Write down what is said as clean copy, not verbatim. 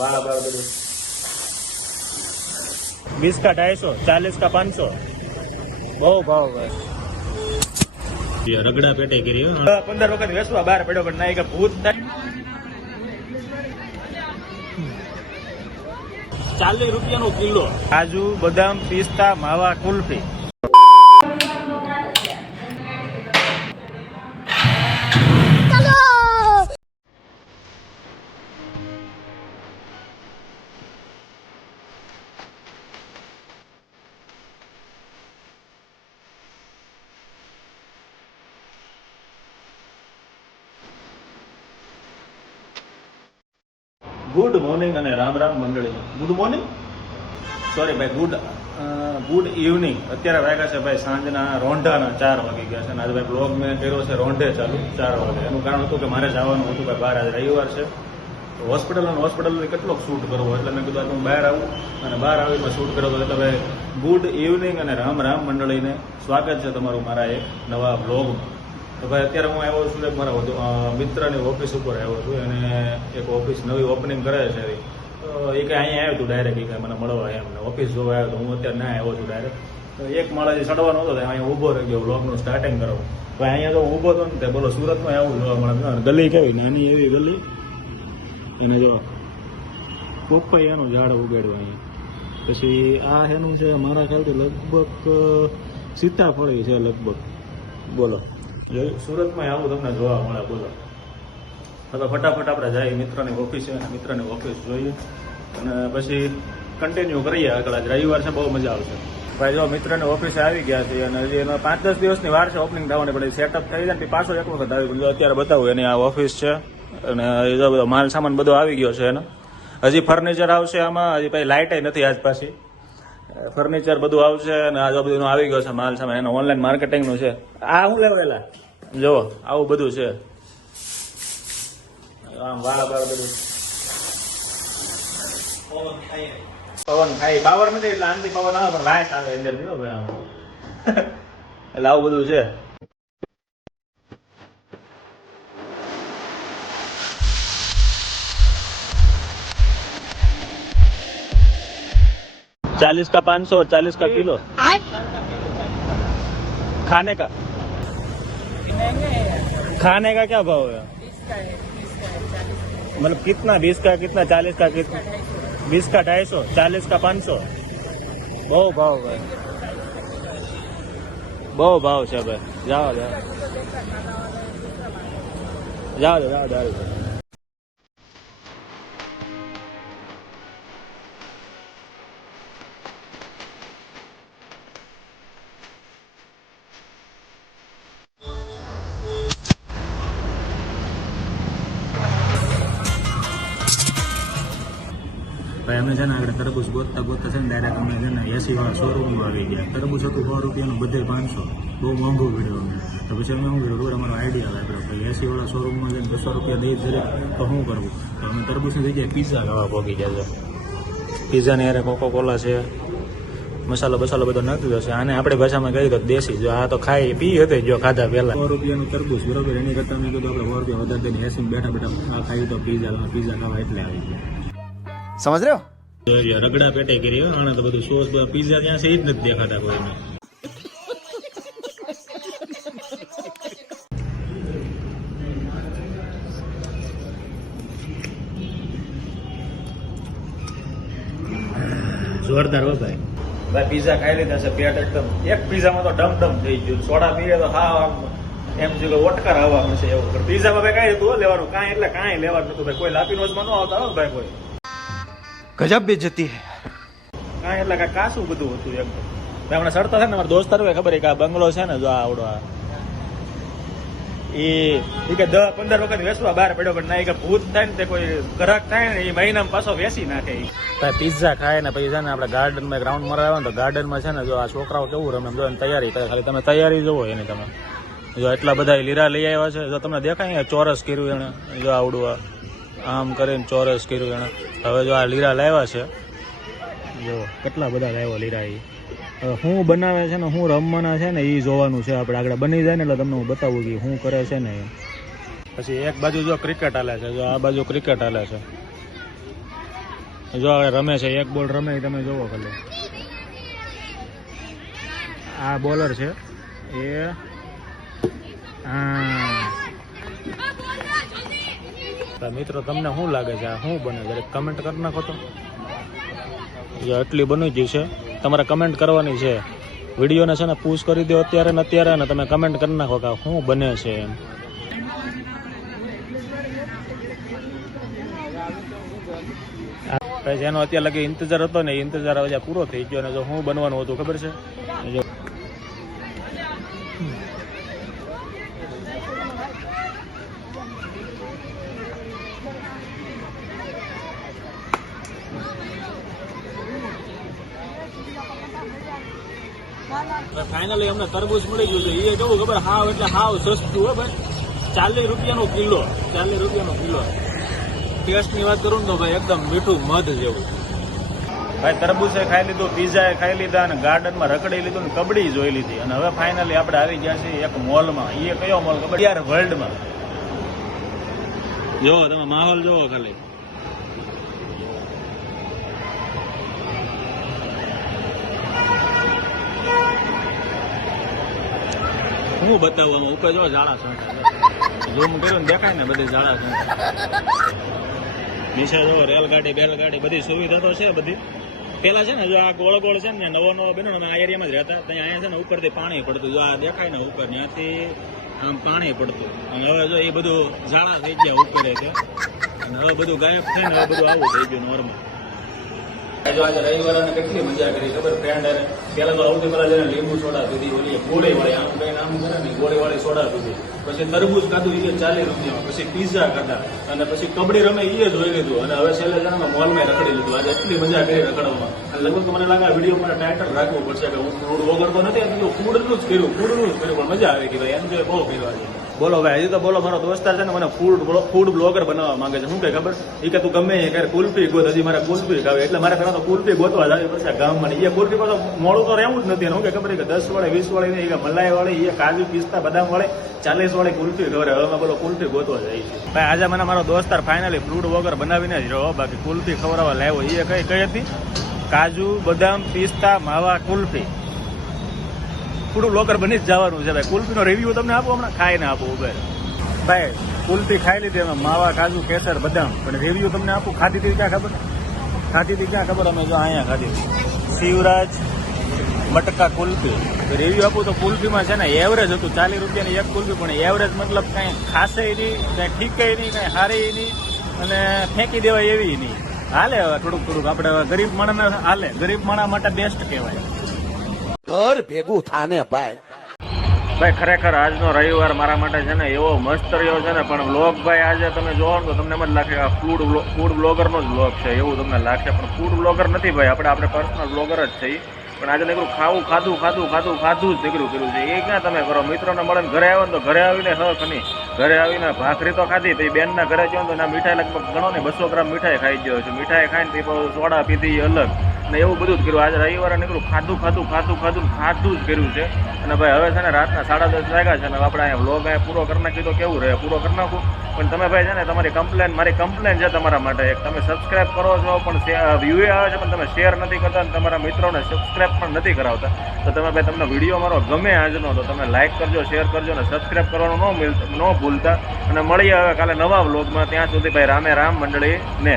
वाह वाह 20 का 250, 40 का 500 બહુ ભાવ ભાઈ રગડા પેટે કરી 15 વખત વેસવા બહાર પડ્યો પણ ના કે ભૂત થાય 40 રૂપિયાનો કિલો કાજુ બદામ પિસ્તા માવા કુલ્ફી ગુડ મોર્નિંગ અને રામ રામ મંડળી ગુડ મોર્નિંગ સોરી ભાઈ ગુડ ઇવનિંગ અત્યારે વાગ્યા છે ભાઈ સાંજના રોંઢાના 4 વાગી ગયા છે અને આજે ભાઈ બ્લોગ મેં કર્યો છે રોંઢે ચાલુ 4 વાગે એનું કારણ હતું કે મારે જવાનું હતું ભાઈ બહાર આજે રવિવાર છે હોસ્પિટલ કેટલોક શૂટ કરવો એટલે મેં કીધું હું બહાર આવું અને બહાર આવીને શૂટ કર્યો હતો એટલે ભાઈ ગુડ ઇવનિંગ અને રામ રામ મંડળીને સ્વાગત છે તમારું મારા એક નવા બ્લોગમાં તો ભાઈ અત્યારે હું આવ્યો છું એક મારા મિત્રની ઓફિસ ઉપર આવ્યો છું અને એક ઓફિસ નવી ઓપનિંગ કરે છે તો એ કંઈ અહીંયા આવ્યો હતું ડાયરેક્ટ એ કંઈ મને મળવા એમને ઓફિસ જોવા આવ્યો તો હું અત્યારે ના આવ્યો છું ડાયરેક્ટ તો એક માળાથી ચડવાનો હતો અહીંયા ઊભો રહી ગયો બ્લોગનું સ્ટાર્ટિંગ કરો ભાઈ અહીંયા તો ઊભો હતો ને બોલો સુરતમાં આવું જોવા મળે ગલી કેવી નાની એવી ગલી અને જો પોપૈયાનું ઝાડ ઉગાડ્યું અહીંયા પછી આ એનું છે મારા ખ્યાલથી લગભગ સીતાફળી છે લગભગ બોલો સુરતમાં આવું તમને જોવા મળે બોલો તો ફટાફટ આપણે જાય મિત્રની ઓફિસ છે મિત્રની ઓફિસ જોઈએ અને પછી કન્ટિન્યુ કરીએ આગળ આજ રવિવાર છે બહુ મજા આવશે ભાઈ જો મિત્રની ઓફિસે આવી ગયા છે અને હજી એનો 5-10 દિવસની વાર છે ઓપનિંગ થવાની પડે સેટઅપ થઈ જાય ને પાછો એક વખત આવી ગયો અત્યારે બતાવું એની આ ઓફિસ છે અને એ બધો માલ સામાન બધો આવી ગયો છે એનો હજી ફર્નિચર આવશે આમાં હજી ભાઈ લાઇટ નથી આજ પાછી ફર્નિચર બધું આવશે અને આ બધું આવી ગયો છે માલ સામાન એનો ઓનલાઈન માર્કેટિંગનું છે આ શું લેવાયેલા જો આવું બધું છે આમ વાળ બધું પવન ખાઈ પાવર નથી એટલે આનથી પવન આવે પણ લાઈટ આવે અંદર દીધો ભાઈ આમ એટલે આવું બધું છે 40 का 500 और 40 का किलो खाने का क्या भाव है मतलब कितना 20 का कितना 40 का कितना 20 का 250 40 का 500 બહુ ભાવ ભાઈ બહુ ભાવ છે ભાઈ જાઓ ભાઈ અમે છે ને આગળ તરબૂચ ગોતતા છે ને ડાયરેક્ટ અમે છે ને 80 વાળા શોરૂમમાં આવી ગયા તરબૂચ હતું 100 રૂપિયાનું બધે 500 બહુ મોંઘું પડ્યું અમને તો પછી અમે શું કર્યું અમારો આઈડિયા વાપર્યો ભાઈ 80 વાળા શોરૂમમાં જઈને 200 રૂપિયા દઈ જ તો શું કરવું તો અમે તરબૂચની જગ્યાએ પીઝા ખાવા પહોંચી ગયા છે પીઝાની યારે કોકોકોલા છે મસાલો બધો નાખી દો છે આને આપણી ભાષામાં કહી દો દેશી જો આ તો ખાઈ પી હતી જો ખાધા પહેલા 100 રૂપિયાનું તરબૂચ બરોબર એની કરતાં મેં કીધું આપણે 100 રૂપિયા વધારે દઈને 80 બેઠા આ ખાઈ તો પીઝા ખાવા એટલે આવી ગયા समझ रहे हो રગડા પેટે કરી આને તો બધું સોસ પીઝા ત્યાં છે જ નથી દેખાતા કોઈને જોરદાર હો ભાઈ પીઝા ખાઈ લીધા છે પેટ એકદમ એક પીઝામાં તો ડમ થઈ ગયું સોડા પીએ તો હા એમ જો કે ઓટકાર આવવાનું છે એવું પીઝામાં ભાઈ કાંઈ હતું લેવાનું કાંઈ એટલે કાંઈ લેવાનું નતું ભાઈ કોઈ લાપીનોઝમાં ન આવતા હો ભાઈ કોઈ गजब बेइज्जती है કાંઈ એટલે કાંઈ કાસું બધું હતું એકદમ ભાઈ હમણાં સડતા છે ને મારા દોસ્તાર હોય ખબર કે આ બંગલો છે ને જો આવડો એ કે 10-15 વખત વેસવા બહાર પડ્યો પણ ના કે ભૂત થાય ને તે કોઈ ગ્રાહક થાય ને એ મહિનામાં પાછો વેસી નાખે ભાઈ પિઝા ખાય ને પછી છે ને આપણે ગાર્ડનમાં ગ્રાઉન્ડ માં આવે ને તો ગાર્ડનમાં છે ને જો આ છોકરાઓ કેવું રમે જો તૈયારી કરે ખાલી તમે તૈયારી જોવો એની તમે જો એટલા બધા લીરા લઈ આવ્યા છે જો તમને દેખાય ચોરસ કર્યું એને જો આવડું આમ કરીને ચોરસ કર્યું એને હવે જો આ લીરા લાવ્યા છે જો કેટલા બધા લાવ્યા લીરા એ હવે શું બનાવે છે ને શું રમવાના છે ને એ જોવાનું છે આપણે આગળ બની જાય ને એટલે તમને હું બતાવું કે શું કરે છે ને પછી એક બાજુ જો ક્રિકેટ હાલે છે જો આ બાજુ ક્રિકેટ હાલે છે જો હવે રમે છે, એક બોલ રમે તમે જોવો ખાલી. આ બોલર છે એ હા મિત્રો, તમને શું લાગે છે આ શું બને? જરા કમેન્ટ કરી નાખો તો. જો એટલી બની ગઈ છે, તમારે કમેન્ટ કરવાની છે. વિડીયોને છે ને પુશ કરી દો અત્યારે ને અત્યારે, ને તમે કમેન્ટ કરી નાખો કે શું બને છે એમ. જેનો અત્યારે લગી ઇંતજાર હતો ને, ઇંતજાર હવે પૂરો થઈ ગયો. અને જો શું બનવાનું હતું ખબર છે? જો ફાઇનલી અમને તરબૂચ મળી ગયું છે. એ કેવું ખબર, હાવ એટલે હાવ સસ્તું હો ભાઈ, 40 રૂપિયાનો કિલો. 40 રૂપિયાનો કિલો. ટેસ્ટની વાત કરું ને તો ભાઈ એકદમ મીઠું મધ જેવું. ભાઈ તરબૂચે ખાઈ લીધું, પીઝાએ ખાઈ લીધા, અને ગાર્ડનમાં રખડી લીધું, ને કબડ્ડી જોઈ લીધી. અને હવે ફાઇનલી આપણે આવી ગયા છીએ એક મોલમાં. એ કયો મોલ ખબર? યાર વર્લ્ડમાં. જોવો તમે માહોલ જોવો ખાલી. હું બતાવું આમાં ઉપર જો ઝાડા સંતા ઝૂમ કર્યું ને દેખાય ને બધી ઝાડા સંતા. નીચે જો રેલગાડી બેલગાડી બધી સુવિધા તો છે બધી. પેલા છે ને જો આ ગોળ ગોળ છે ને નવો નવો બન્યો ને, આ એરિયામાં જ રહેતા. ત્યાં અહીંયા છે ને ઉપરથી પાણી પડતું. જો આ દેખાય ને ઉપર, ત્યાંથી આમ પાણી પડતું. અને હવે જો એ બધું ઝાડા થઈ ગયા ઉપર છે. અને હવે બધું ગાયબ થઈને હવે બધું આવું થઈ ગયું નોર્મલ. જો આજે રવિવારે કેટલી મજા કરી ખબર? ફ્રેન્ડ પેલા તો સૌથી પહેલા જઈને લીંબુ સોડા પીધી, ઓલી ગોળી વાળી આમ કઈ નામ કરે ને, ગોળી વાળી સોડા પીધી. પછી તરબૂચ ખાધું, એ 40 રૂપિયામાં. પછી પીઝા ખાધા, અને પછી કબડ્ડી રમે એ જોઈ લીધું. અને હવે છેલ્લે જણામાં મોલમાં રખડી લીધું. આજે એટલી મજા કરી રખડવામાં. અને લગભગ મને લાગે આ વિડીયો મને ટાઇટલ રાખવું પડશે કે હું ફૂડ વગર તો નથી, ફૂડનું જ કર્યું પણ મજા આવી ગઈ ભાઈ. એન્જોય બહુ કર્યો આજે. બોલો ભાઈ, હજી તો બોલો. મારો દોસ્તાર છે ને મને ફૂડ બ્લોગર બનાવવા માંગે છે. શું કે ખબર? એ કે તું ગમે એ કરે કુલ્ફી ગોત. હજી મારે કુલ્ફી ખાવે, એટલે મારે પેલા તો કુલ્ફી ગોતવા જાવી પડશે ગામમાં. એ કુલ્ફી પાછો મોડું તો રહેવું જ નથી. શું કે ખબર કે 10 વાળી 20 વાળી નહીં, મલાઈ વાળી, એ કાજુ પિસ્તા બદામ વાળી 40 વાળી કુલ્ફી ખબર. હવે અમે બોલો કુલ્ફી ગોતવા જાય છે ભાઈ. આજે મને મારો દોસ્તાર ફાઇનલી ફૂડ બ્લોગર બનાવીને જ રહ્યો. બાકી કુલ્ફી ખવડાવવા લાવ્યો. એ કઈ હતી? કાજુ બદામ પિસ્તા માવા કુલ્ફી. ફૂડ બ્લોગર બની જ જવાનું છે ભાઈ. કુલ્ફીનો રિવ્યુ તમને આપો હમણાં, ખાઈને આપો ઉભેર ભાઈ. કુલ્ફી ખાઈ લીધી એમાં માવા કાજુ કેસર બદામ, પણ રિવ્યુ તમને આપું. ખાધી હતી ક્યાં ખબર? અમે જો અહીંયા ખાધી શિવરાજ મટકા કુલ્ફી. રિવ્યુ આપું તો કુલ્ફીમાં છે ને એવરેજ હતું 40 રૂપિયાની એક કુલ્ફી, પણ એવરેજ મતલબ કાંઈ ખાસે નહીં, કાંઈ ઠીકે નહીં, કાંઈ હારી નહીં, અને ફેંકી દેવાય એવી નહીં. હાલે હવે થોડુંક આપણે ગરીબ માણસને હાલે. ગરીબ માણસ માટે બેસ્ટ કહેવાય. ઘર ભેગું થાને ભાઈ. ભાઈ ખરેખર આજનો રવિવાર મારા માટે છે ને એવો મસ્ત રહ્યો છે ને. પણ વ્લોગ ભાઈ આજે તમે જોવો ને તો તમને એમ જ લાગે કે ફૂડ બ્લોગરનો જ વ્લોગ છે એવું તમને લાગશે. પણ ફૂડ બ્લોગર નથી ભાઈ, આપણે પર્સનલ બ્લોગર જ છીએ. પણ આજે નીકળું ખાધું જ નીકળ્યું કર્યું છે. એ ક્યાં તમે કરો? મિત્રોને મળે ને ઘરે આવ્યો ને તો ઘરે આવીને ઘરે આવીને ભાખરી તો ખાધી. પછી બેનના ઘરે ગયો તો ના મીઠાઈ લગભગ ગણો ને 200 ગ્રામ મીઠાઈ ખાઈ ગયો છે. મીઠાઈ ખાઈને પછી સોડા પીધી અલગ, ને એવું બધું જ કર્યું. આજે રવિવારે નીકળું ખાધું જ કર્યું છે. અને ભાઈ હવે છે ને રાતના 10:30 વાગ્યા છે ને આપણે અહીંયા વ્લોગ અહીંયા પૂરો કરી નાખી તો કેવું રહે? પૂરો કરી નાખું. પણ તમે ભાઈ છે ને તમારી મારી કમ્પ્લેન છે તમારા માટે એક. તમે સબસ્ક્રાઇબ કરો છો પણ વ્યૂ આવે છે, પણ તમે શેર નથી કરતા, અને તમારા મિત્રોને સબસ્ક્રાઇબ પણ નથી કરાવતા. તો તમે ભાઈ તમને વિડીયો મારો ગમે આજનો તો તમે લાઇક કરજો, શેર કરજો, અને સબસ્ક્રાઇબ કરવાનું ન ભૂલતા. અને મળીએ હવે કાલે નવા વ્લોગમાં. ત્યાં સુધી ભાઈ રામે રામ મંડળીને.